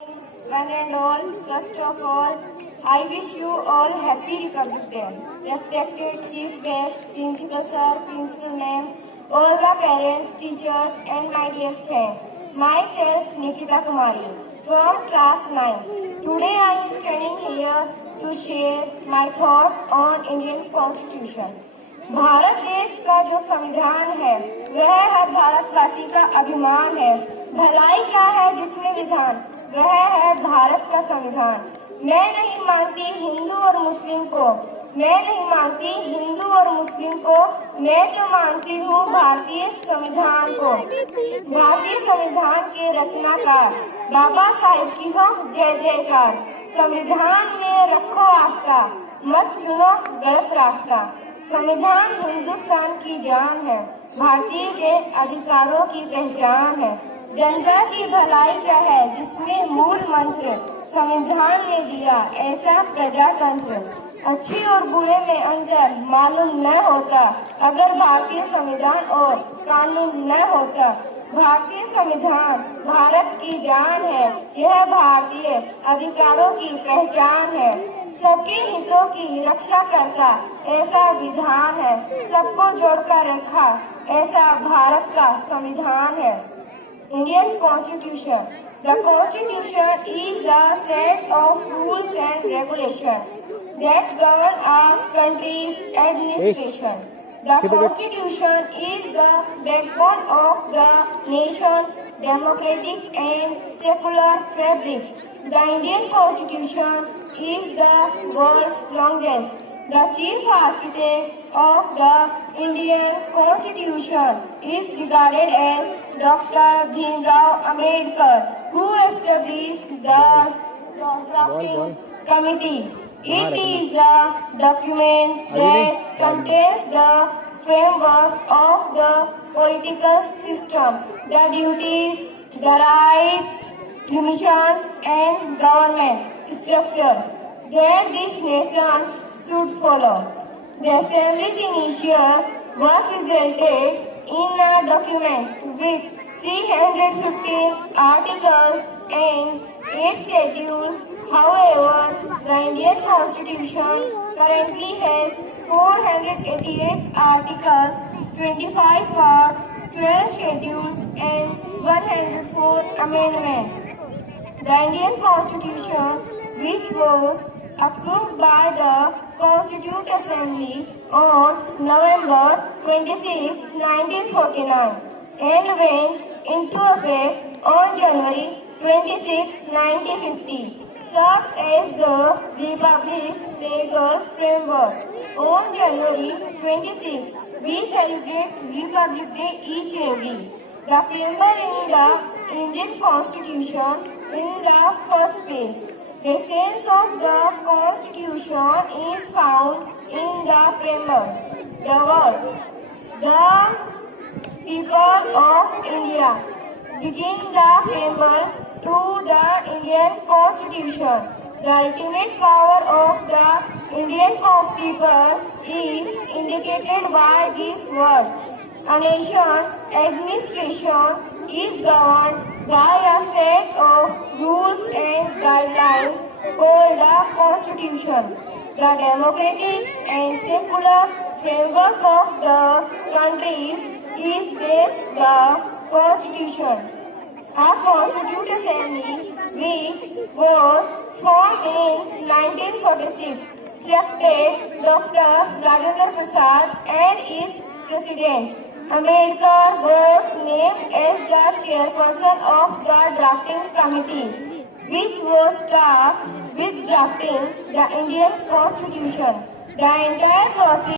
One and all, first of all, I wish you all happy Republic Day. Respected Chief Guest, Principal Sir, Principal Ma'am, all the parents, teachers and my dear friends. Myself, Nikita Kumari, from class 9. Today I am standing here to share my thoughts on Indian Constitution. Bharat देश का जो संविधान है वह हर भारतवासी का अभिमान है। भलाई का है जिसमें विधान, वह है भारत का संविधान। मैं नहीं मानती हिंदू और मुस्लिम को, मैं नहीं मानती हिंदू और मुस्लिम को, मैं तो मानती हूँ भारतीय संविधान को। भारतीय संविधान के रचनाकार बाबा साहेब की हो जय जयकार। संविधान में रखो आस्था, मत चुनो गलत रास्ता। संविधान हिंदुस्तान की जान है, भारतीय के अधिकारों की पहचान है। जनता की भलाई क्या है जिसमें मूल मंत्र संविधान ने दिया ऐसा प्रजातंत्र। अच्छे और बुरे में अंतर मालूम न होता अगर भारतीय संविधान और कानून न होता। भारतीय संविधान भारत की जान है, यह भारतीय अधिकारों की पहचान है। सबके हितों की रक्षा करता ऐसा विधान है, सबको जोड़कर रखा ऐसा भारत का संविधान है। Indian Constitution. The Constitution is a set of rules and regulations that govern our country's administration. The Constitution is the backbone of the nation's democratic and secular fabric. The Indian Constitution is the world's longest. The chief architect of the Indian Constitution is regarded as Dr. Bhimrao Ambedkar, who established the drafting committee. It is a document that contains the framework of the political system, the duties, the rights, missions and government structure that this nation should follow. The Assembly's initial work resulted in a document with 315 articles and 8 schedules. However, the Indian Constitution currently has 488 articles, 25 parts, 12 schedules and 104 amendments. The Indian Constitution, which was approved by the Constituent Assembly on November 26, 1949 and went into effect on January 26, 1950, serves as the Republic's legal framework. On January 26, we celebrate Republic Day each every. The preamble in the Indian Constitution in the first place. The essence of the Constitution is found in the preamble. The words, the people of India, begin the preamble to the Indian Constitution. The ultimate power of the Indian people is indicated by these words. A nation's administration is governed by a set of rules and guidelines called the Constitution. The democratic and secular framework of the countries is based the Constitution. A Constituent Assembly, which was formed in 1946, selected Dr. Rajendra Prasad and its president. Ambedkar was named as the chairperson of the drafting committee, which was tasked with drafting the Indian Constitution. The entire process